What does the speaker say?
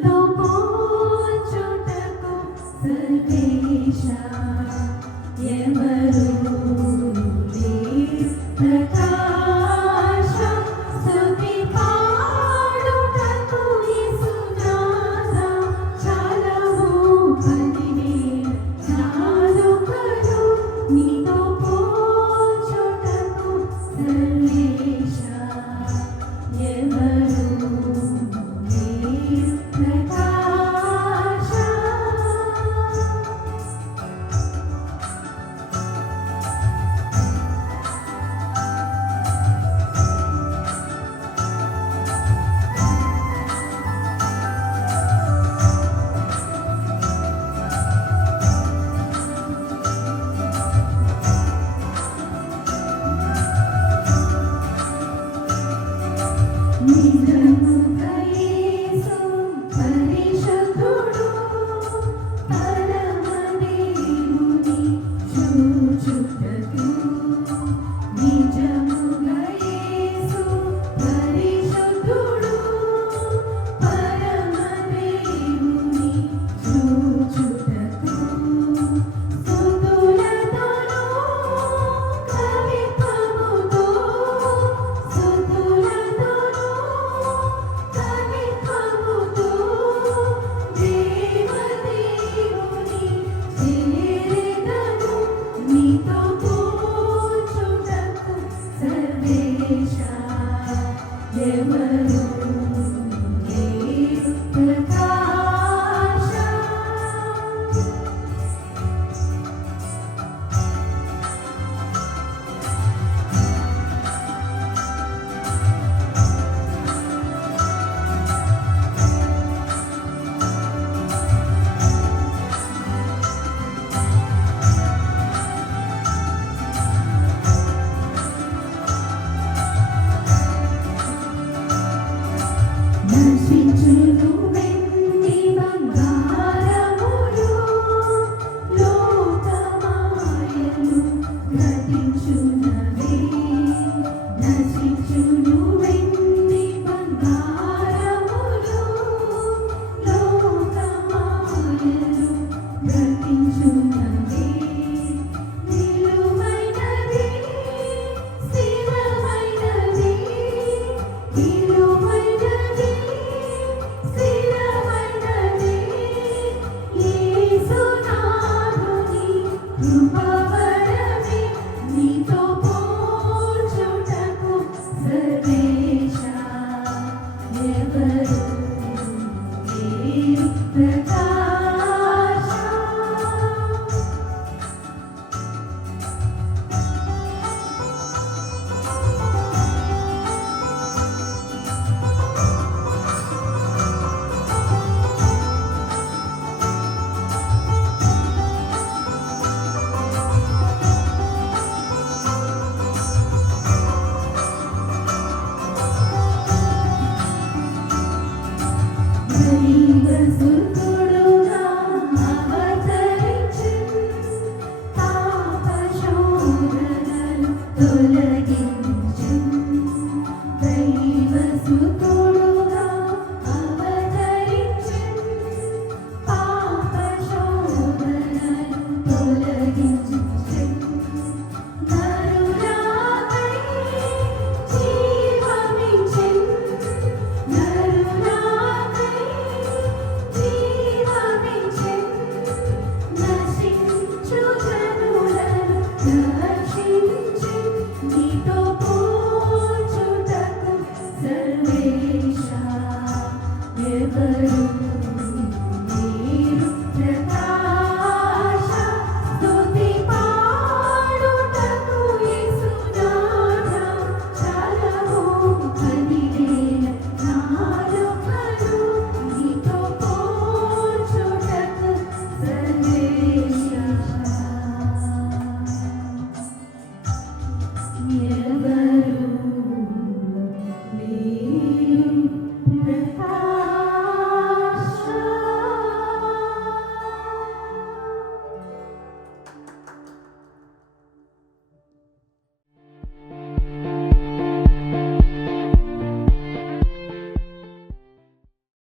నీతో పోల్చుటకు ఎవరు ప్రకాశం ఎవరు Thank you.